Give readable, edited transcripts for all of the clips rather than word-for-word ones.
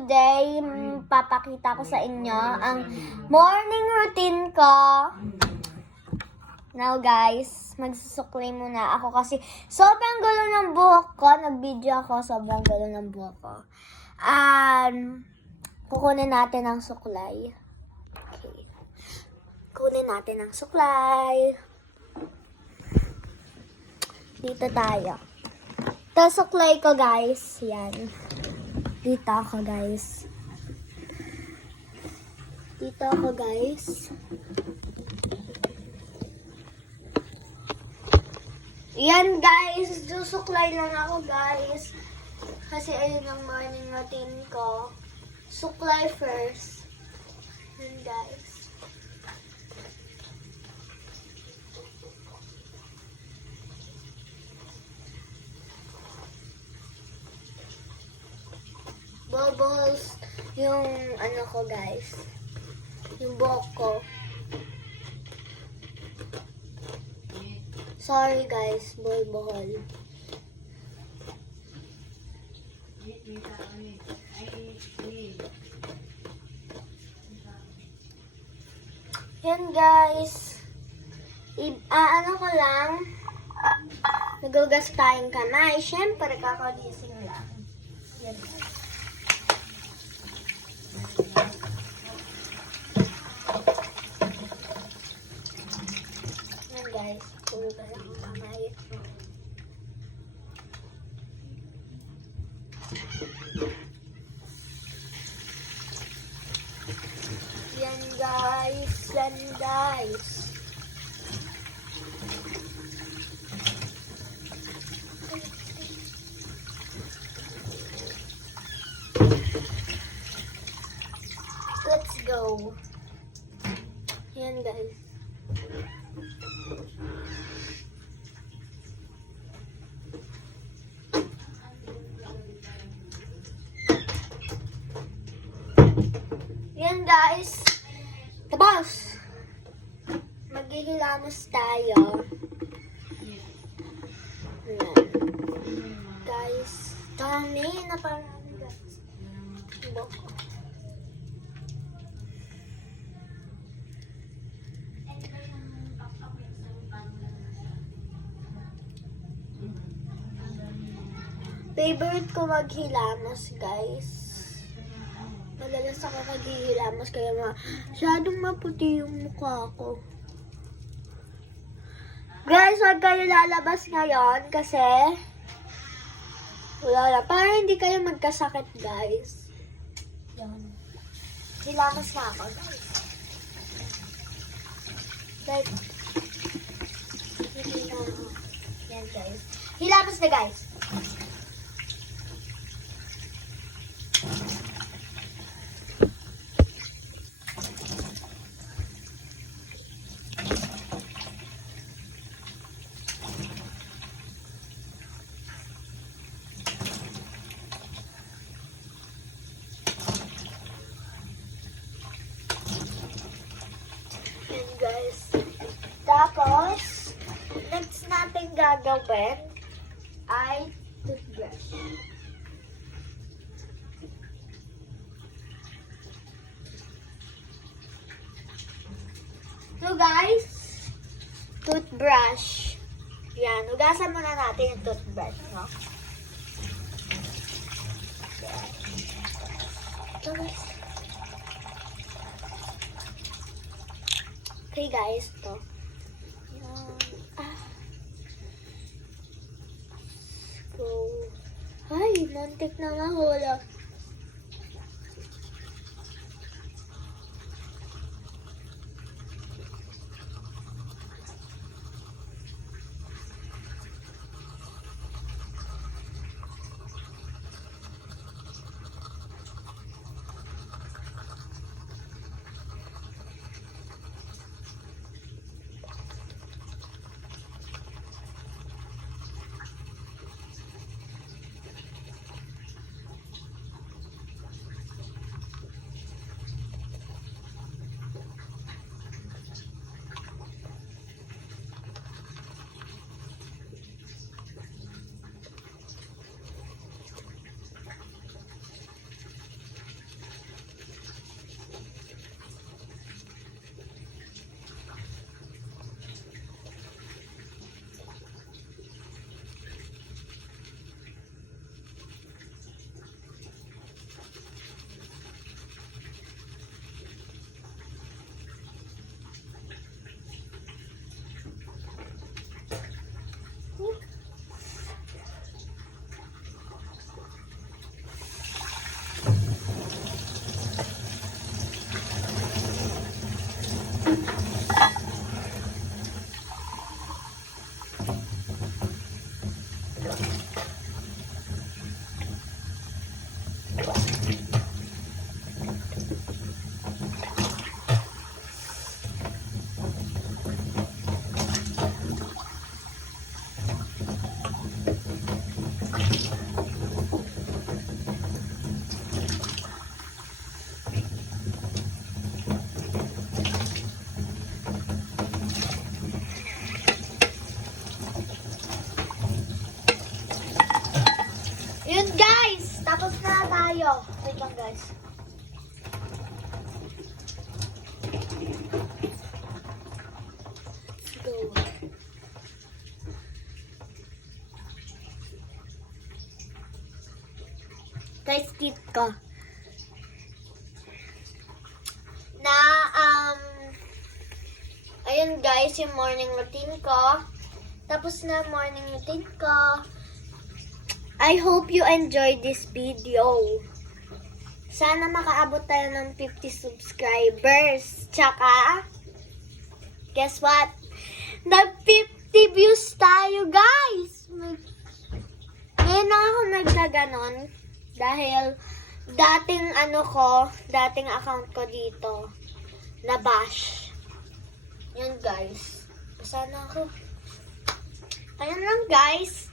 today, papakita ko sa inyo ang morning routine ko. Now guys, magsusuklay muna ako kasi sobrang gulo ng buhok ko. Nag-video ako, sobrang gulo ng buhok ko. Kukunin natin ang suklay. Okay. Kunin natin ang suklay. Dito tayo. Ito suklay ko guys. Yan. Dito ako guys. Dito ako guys. Yan guys. Susuklay lang ako guys. Kasi ayun ang morning routine ko. Suklay first. Yan guys. Bubbles yung ano ko guys. Yung buhok ko. Sorry guys, bohol. Yan guys. Ano ko lang. Nagugas tayong kamay. Siyempre, kakagising lang. Yan guys. Yan guys. Hugas lang ang kamay. Yan guys. Yan guys. Let's go. Yan guys. Yan guys. Tapos. Maghihilamos tayo. Yan. Guys. Dami na parang guys. Boko. Favorite ko maghilamos, guys. Madalas ako maghihilamos kaya masyadong maputi yung mukha ko. Guys, huwag kayo lalabas ngayon kasi wala na. Para hindi kayo magkasakit, guys. Yan. Hilamos na ako, guys. Guys. Hindi na ako. Yan, guys. Hilamos na, guys. Yan guys. Tapos, next natin gagawin ay toothbrush. So guys, toothbrush. Yan, hugasan muna natin yung toothbrush, no? Ito guys. Okay guys, ito. So, ay, muntik na mahula. ito. Wait lang guys. Go. Guys, skip ka. Na, ayun guys, yung morning routine ko. Tapos na morning routine ko. I hope you enjoyed this video. Sana makaabot tayo ng 50 subscribers. Tsaka, guess what? Nag-50 views tayo, guys! Ngayon lang ako nagdaganon. Dahil, dating account ko dito, na-bash. Yun, guys. Basa na ako. Ayun lang, guys.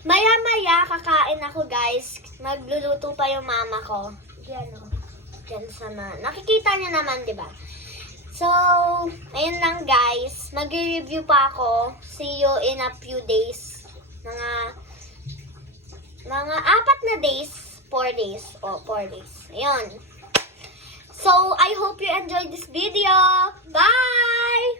Maya-maya, kakain ako, guys. Magluluto pa yung mama ko. Diyan, o. Diyan sana. Nakikita niyo naman, di ba? So, ayun lang, guys. Mag-review pa ako. See you in a few days. Mga 4 na days. 4 days. O, 4 days. Ayun. So, I hope you enjoyed this video. Bye!